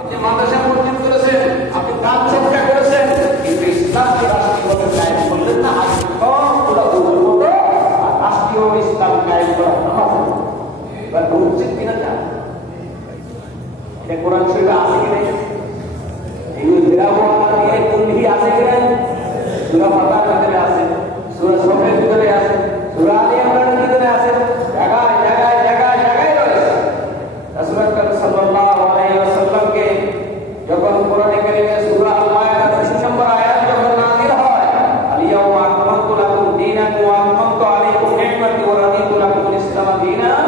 আপনি মাদ্রাসা মসজিদ করেছেন, আপনি দান সৎকার করেছেন, কিন্তু ইসলামকে রাষ্ট্রীয়ভাবে কায়েম করলেন না। আপনি সবগুলো ভুলের মতো রাষ্ট্রীয় ইসলাম কায়েম করা নামাজ। এবার উচিত কিনা যা এটা কোরআন শরীফে আছে কি নাই? এগুলো কুলহি আছে কি নাই? সূরা ফাতিহার ভিতরে আছে, সূরা সফের ভিতরে আছে, সূরা আলে ইমরানের ভিতরে আছে, জায়গায় জায়গায় জায়গায় জায়গায় রয়েছে। রাসূল আকরাম সাল্লাল্লাহু আলাইহি ওয়াসাল্লামকে যখন কোরআনে কারীমে সূরা আল-মায়েদার 3 নম্বর আয়াত যখন নাযিল হয়, আল-ইয়াওমা আকমালতু লাকুম দীনাকুম ওয়া আতমামতু আলাইকুম নি'মাতি ওয়া রাদিতু লাকুমুল ইসলামা দীনান,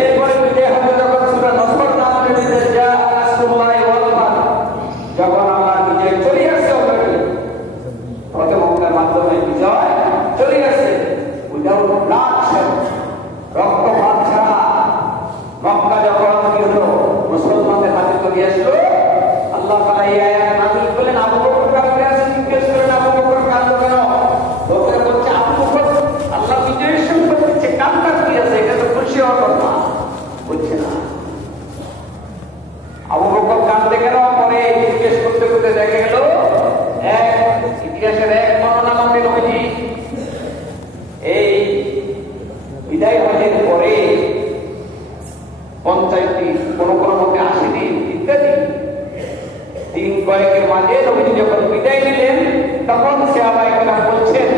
এরপরে বিদায় হবে যখন সূরা নসর নাযিল হয়েছে, যা রাসূলুল্লাহি ওয়াল ফাতহ, যখন আল্লাহ নিজে চলে আসছে অলরেডি প্রথম মক্কার মাধ্যমে বিজয় চলে আসছে, উইদাউট ব্লাডশেড, রক্তপাত ছাড়া মক্কা যখন কি হলো মুসলমানদের হাতে চলে আসলো, আল্লাহ তাআলা এই আয়াত নাযিল করলেন। আবু বকর কাঁদতে আছে, জিজ্ঞেস করেন আবু বকর কাঁদো কেন? লোকেরা বলছে আবু বকর আল্লাহ বিজয়ের সংবাদ দিচ্ছে, কান্নার কি আছে? এটা তো খুশি হওয়ার কথা। বুঝছে না আবু বকর কাঁদতে কেন? পরে জিজ্ঞেস করতে করতে দেখা গেল ইতিহাসের এক বর্ণনা মতে নবীজি এই বিদায় হজের পরে 50 দিন, কোন কোন মধ্যে 80 দিন ইত্যাদি দিন কয়েকের মাঝে নবীজি যখন বিদায় নিলেন, তখন সাহাবায়ে কেরাম বলছেন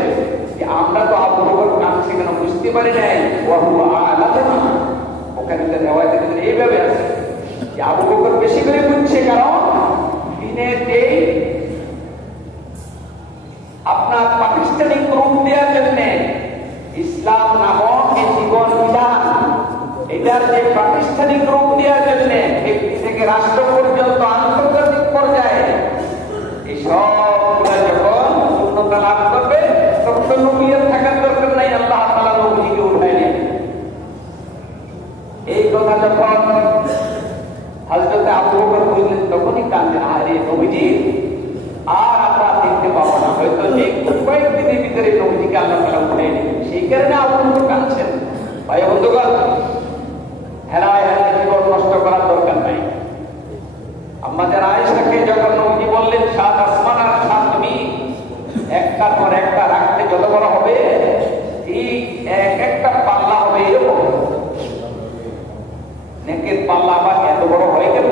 যে আমরা তো আবু বকর কাঁদছে কেন বুঝতে পারি নাই। ওয়া হুয়া আলাদনা, ওখানে রিওয়ায়াতে এইভাবে আছে যে আবু বকর বেশি করে বুঝছে, কারণ দিনের এই আপনার প্রাতিষ্ঠানিক রূপ দেওয়ার জন্য ইসলাম নামক এই জীবন বিধান, এটার যে প্রাতিষ্ঠানিক রূপ দেওয়ার জন্য ব্যক্তি থেকে রাষ্ট্র পর্যন্ত আন্তর্জাতিক পর্যায়ে এই সবগুলা যখন পূর্ণতা লাভ করবে, তখন নবীর থাকার দরকার নাই, আল্লাহ তাআলা নবীকে উঠাই নেন। এই কথা যখন হযরত আবু বকর বুঝলেন, তখনই কাঁদলেন, আরে নবীজি আর আমরা দেখতে পাবো না, হয়তো এই কয়েকদিনের ভিতরে নবীজিকে আল্লাহ তাআলা উঠাই নেবেন। সেই কারণে আবু বকর কাঁদছেন। ভাই বন্ধুগণ, হেলায় হেলায় জীবন নষ্ট করার দরকার নাই। আমাদের আয়েশাকে যখন নবীজি বললেন 7 আসমান আর 7 জমিন একটার পর একটা রাখতে যত বড় হবে, ঠিক এক একটা পাল্লা হবে এরকম। নেকের পাল্লা আবার এত বড় হয়ে গেল,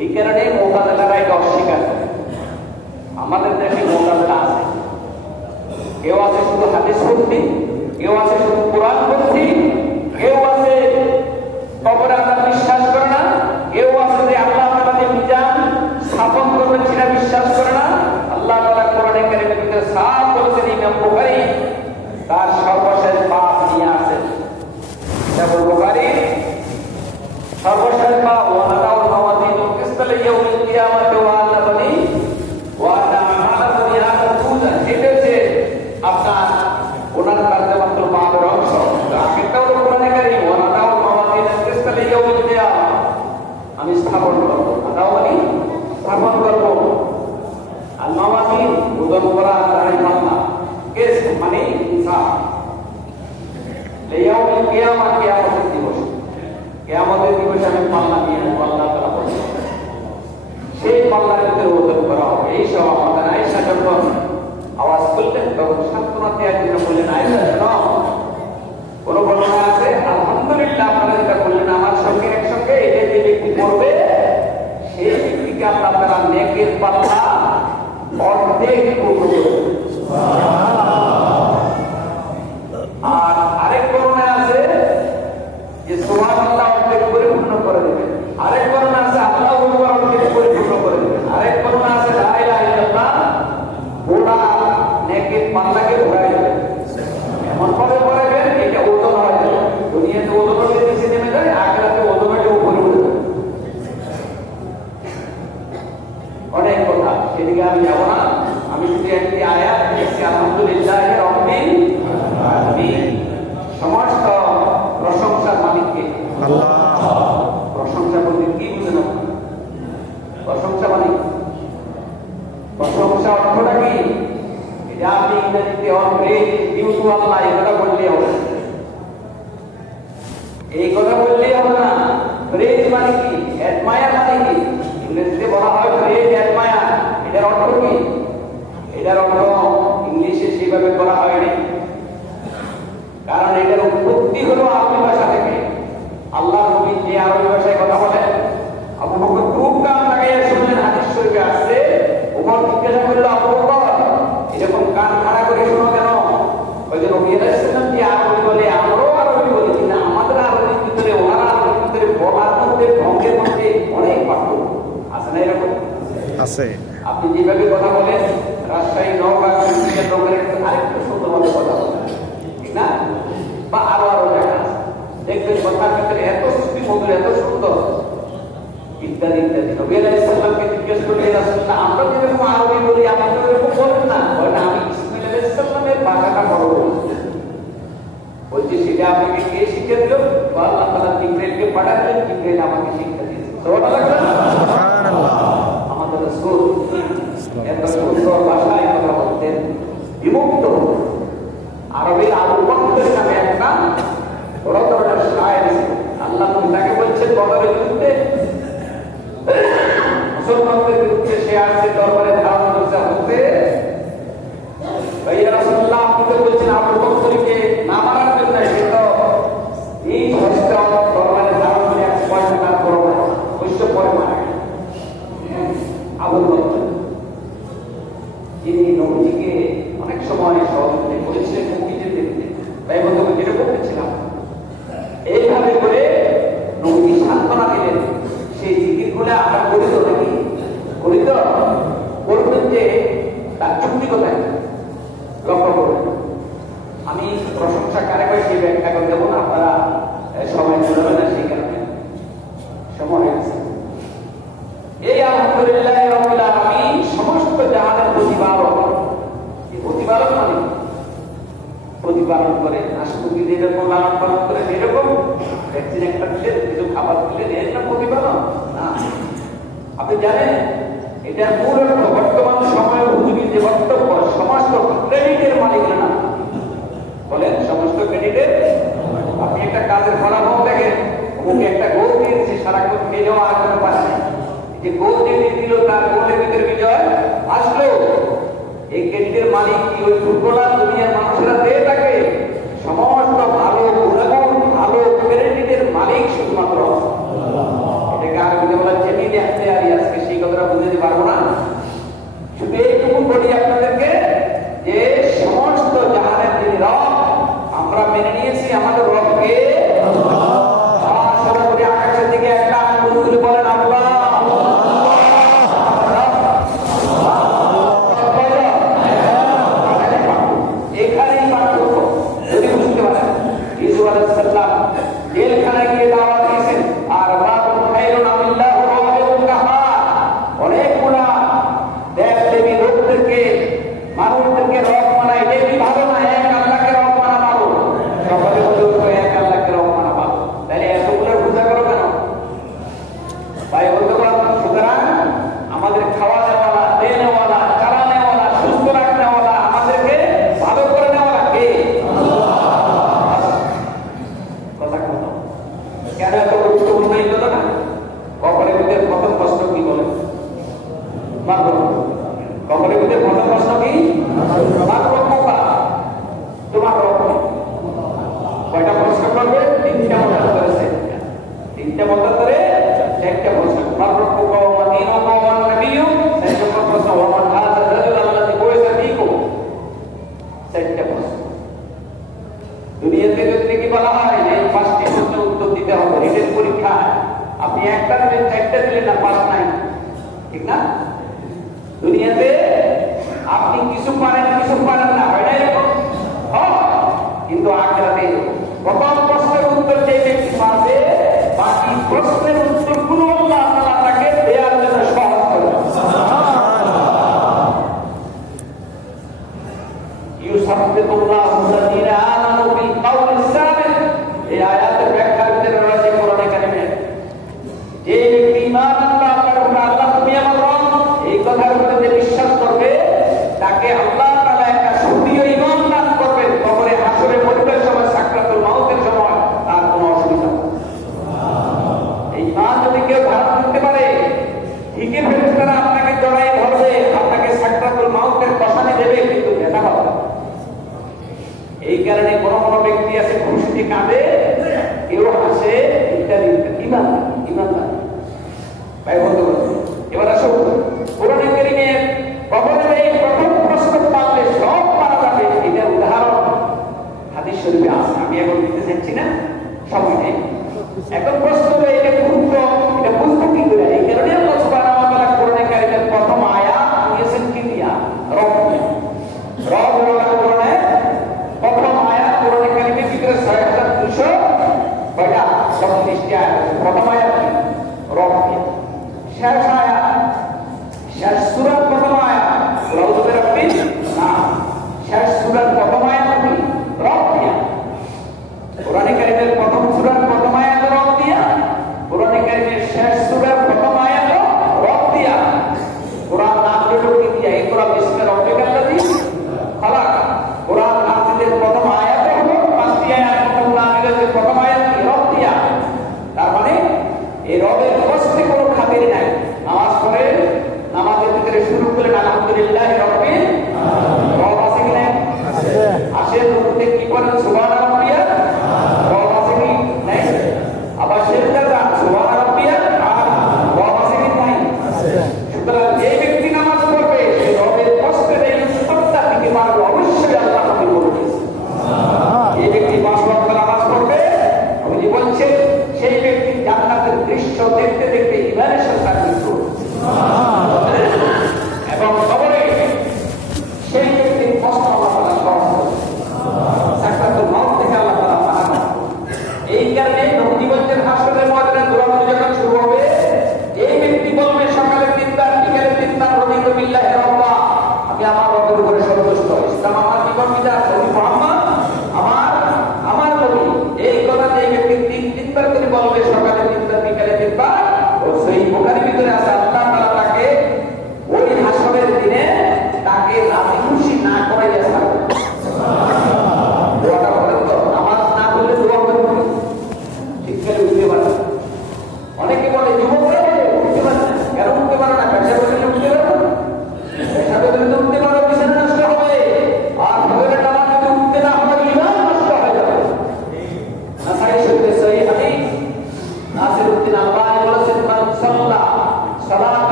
এই কারণে মুতাজিলারা এটা অস্বীকার করে। আমাদের দেশে মুতাজিলা আছে, কেউ আছে শুধু হাদিস পড়তি, কেউ আছে শুধু কোরআন পড়তি, কেউ আছে কবরে আল্লাহ বিশ্বাস করে না, কেউ আছে যে আল্লাহ তাআলা যে মিজান স্থাপন করবেন সেটা বিশ্বাস করে না। আল্লাহ তাআলা কোরআনে কারীমের ভিতরে সাফ বলেছেন, ইমাম বুখারী তার সর্বশেষ বাব নিয়ে আসেন, ইমাম বুখারী সর্বশেষ বাব ওয়ানাউল মাওয়াজিনুল কিসত লিয়াউমিল কিয়ামাতি ওয়া আন্না বানি ওয়া আন্না আমালা বানি আদম তুজা, এটা যে আপনার ওনার তারজমাতুল বাবের অংশ। আগেরটাও কোরআনে কারীম ওয়ানাউল মাওয়াজিনুল কিসত লিয়াউমিল কিয়ামা, আমি স্থাপন করব, আদাও মানে স্থাপন করব। আল মাওয়াজিন ওজন করা দাঁড়াই পাল্লা, কিসত মানে ইনসাফ। লিয়াউমিল কিয়ামা, কিয়ামতের দিবস, কিয়ামতের দিবসে আমি পাল্লা নিয়ে আসবো, আল্লাহ তাআলা বলেন সেই পাল্লার ভিতরে ওজন করা হবে। এই সব আমাদের আয়েশা যখন আওয়াজ করলেন, তখন সান্ত্বনা দেওয়ার জন্য বললেন, আয়েশা শোনো, কোন বর্ণনা আছে আলহামদুলিল্লাহ আপনারা যেটা বললেন আমার সঙ্গে একসঙ্গে এটা যে ব্যক্তি করবে, সেই ব্যক্তিকে আল্লাহ তাআলা নেকের পাল্লা অর্ধেক পূর্ণ করবে। আর আরেক বর্ণনা আছে যে সুবহানাল্লাহ অর্ধেক পরিপূর্ণ করে দেবেন, আরেক বর্ণনা আছে আল্লাহু আকবার অর্ধেক পরিপূর্ণ করে দেবেন, আরেক বর্ণনা আছে লা ইলাহা ইল্লাল্লাহ পুরা নেকের পাল্লাকে ভরাই দেবেন। এমন ভাবে ভরাবেন এটা ওজন হয়ে যাবে, দুনিয়াতে ওজন হলে নিচে নেমে যায়, আখিরাতে ওজন হলে উপরে উঠে যাবে। অনেক কথা, সেদিকে আমি যাব না। আমি শুধু একটি আয়াত দিয়েছি, আলহামদুলিল্লাহি রাব্বিল আলামিন, সমস্ত প্রশংসার মালিককে আল্লাহ। প্রশংসা বলতে কি বুঝেন? প্রশংসা মানে প্রশংসা অর্থটা কি? এটা আপনি ইংরেজিতে অন গ্রেট ডিউ টু আল্লাহ এই কথা বললেই হবে, এই কথা বললেই হবে না। প্রেজ মানে কি? অ্যাডমায়ার মানে কি? আছে। আপনি যেভাবে কথা বলেন রাজশাহী নওগাঁ লোকের আরেকটু সুন্দরভাবে কথা বলেন, ঠিক না? বা আরো দেখা আছে দেখবেন কথার ভিতরে এত শ্রুতি মধুর, এত সুন্দর, ইত্যাদি ইত্যাদি। নবী আলাইহিস সালামকে জিজ্ঞেস করলেন, রাসূলুল্লাহ আমরা যেরকম আরবি বলি আপনি তো এরকম বলেন না। বলেন আমি ইসমাঈল আলাইহিস সালামের ভাষাটা বড় বলছি। বলছি সেটা আপনাকে কে শিক্ষা দিল? আল্লাহ তাআলা জিবরাইলকে পাঠালেন, জিবরাইল আমাকে শিক্ষা দিয়েছে। সুবহানাল্লাহ। আমাদের রাসূল এত সুন্দর ভাষায় কথা বলতেন, বিমুক্ত আরবের আবু বকর নামে একটা বড় ধরনের শায়ের, আল্লাহ তাকে বলছেন বদরের যুদ্ধে মুসলমানদের বিরুদ্ধে সে আসছে, দরবারে ধারণা করছে হতে ভাইয়া রাসূলুল্লাহ আপনি তো বলছেন আবু বকরকে না মারার জন্য, সে তো এই হস্তে দরবারে ধারণ করে 100 টাকা বড় অবশ্য পরে মারা গেল। আবু বকর যিনি নবীজিকে অনেক সময় সহযোগিতা করেছিলেন মুক্তিযুদ্ধের দিনে, তাই বন্ধু যেটা করতেছিলাম এইভাবে করে নবী সান্ত্বনা দিলেন। সেই জিকিরগুলো আমরা করি তো নাকি করি তো, বলবেন যে তার চুক্তি কোথায় লক্ষ্য করবেন। আমি প্রশংসা কারে ভাই সেই ব্যাখ্যা করে দেবো না, আপনারা সময় চলবে না, সেই কারণে সময় আছে। এই আলহামদুলিল্লাহ রাব্বিল আলামিন সমস্ত জাহানের প্রতিপালক। এই প্রতিপালক মানে প্রতিপালন করে রাষ্ট্রপতি যেরকম লালন পালন করে এরকম ভ্যাকসিন একটা দিলে কিছু খাবার দিলে এর না প্রতিপালন না। আপনি জানেন এটার মূল অর্থ বর্তমান সময়ে হুজুরি যে বক্তব্য সমস্ত ক্রেডিটের মালিক না বলেন, সমস্ত ক্রেডিটের। আপনি একটা কাজের ফলাফল দেখেন, ওকে একটা গোল দিয়েছে, সারাক্ষণ খেয়ে যাওয়া আর কোনো পারে না, যে গোল দিয়ে দিল তার গোলের ভিতরে বিজয় আসলো। এই ক্রেডিটের মালিক কি ওই ফুটবলার দুনিয়ার মানুষেরা দিয়ে থাকে? সমস্ত ভালো গুণাগুণ ভালো ক্রেডিটের মালিক শুধুমাত্র এটাকে আরবিতে বলা জেমি দেখতে আর আজকে সেই কথাটা বুঝতে পারবো না। শুধু এইটুকু বলি আপনাদেরকে যে সমস্ত জাহানের যিনি রব, আমরা মেনে নিয়েছি আমাদের রবকে। সরাসরি আকাশের দিকে একটা আঙ্গুল তুলে বলেন আল্লাহ। এখানেই পার্থক্য যদি বুঝতে পারেন। ইসু আলাইহিস সালাম জেলখানায় গিয়ে দাওয়াত দিয়েছেন, আর বাবুল খায়রুন আমিল্লাহু ওয়াহিদুল কাহার, অনেকগুলা দেব দেবী লোকদেরকে মানুষদেরকে রব মানায়। দেবী ভালো না, এক আল্লাহকে রব মানা ভালো। সকলে বলে এক আল্লাহকে রব মানা ভালো। তাহলে এতগুলো পূজা করো কেন ভাই? বলতে পারলাম সুতরাং আমাদের খাওয়া নেওয়ালা, দেনেওয়ালা, চালা নেওয়ালা, সুস্থ রাখনেওয়ালা, আমাদেরকে ভালো করে নেওয়ালা কে? কথা কথা কেন এত গুরুত্বপূর্ণ এই কথাটা? কপালের ভিতরে প্রথম প্রশ্ন কি বলে? মাত্র কপালের ভিতরে প্রথম প্রশ্ন কি? মাত্র কোপা তোমার রকম কয়টা প্রশ্ন করবে? তিনটা মতো করেছে, তিনটা মতো করে একটা প্রশ্ন। মাত্র কোপা ও তিন ও মান নবিয়ু সেটা প্রশ্ন ও মান হাযা রাজুল আল্লাহি বয়সা দিকো সেটা প্রশ্ন। দুনিয়াতে যদি কি বলা হয় এই পাঁচটি প্রশ্নের উত্তর দিতে হবে রিটেন পরীক্ষা, আপনি একটা দিলেন, চারটা দিলেন না, পাস নাই, ঠিক না? দুনিয়াতে আপনি কিছু পারেন না, হয় না এরকম? কিন্তু আখিরাতে প্রথম প্রশ্নের উত্তর যে ব্যক্তি পারবে বাকি প্রশ্নের উত্তর গুলো আল্লাহ তাআলা তাকে দেওয়ার জন্য সহজ করবে। ইউসাব্বিতুল্লাহু আল্লাযীনা আমানু বিল কাওলিস সাবিত। এই আয়াতের ব্যাখ্যার ভিতরে রয়েছে কোরআনে কারিমে যে ব্যক্তি ঈমান আনবে আল্লাহর উপর, আল্লাহ তুমি আমার রব, এই কথার উপরে যে বিশ্বাস করবে তাকে আল্লাহ তাআলা একটা সুদৃঢ় ঈমান দান করবেন। কবরে হাসরের পরিবেশ সময় সাকরাতুল মাউতের সময় তার কোনো অসুবিধা হবে না। এই ঈমান যদি কেউ ধারণ করতে পারে, ঠিকই ফেরেশতারা আপনাকে জড়াই ধরবে, আপনাকে সাকরাতুল মাউতের কসানে দেবে, কিন্তু ব্যথা হবে না। এই কারণে কোনো ব্যক্তি আছে খুশিতে কাঁদে, কেউ হাসে, ইত্যাদি ইত্যাদি। ঈমান ভাই বলতে বলতে এবার আসো কোরআনে কারিমে কবরের এই প্রথম প্রশ্ন পারলে সব পারা যাবে, এটার উদাহরণ হাদিস শরীফে আছে। আমি এখন দিতে চাচ্ছি না সময় নেই। এখন প্রশ্ন এটা গুরুত্ব, এটা বুঝবো কি করে? এই কারণে আল্লাহ সুবহানাহু ওয়া তাআলা কোরআনে কারিমের প্রথম আয়াত, শেষ সূরার প্রথম আয়াত আউযু বিরাব্বিন নাস, শেষ সূরার প্রথম আয়াত কি রব্বিয়া। কোরআনে কারীমের প্রথম সূরার প্রথম আয়াতের অর্থ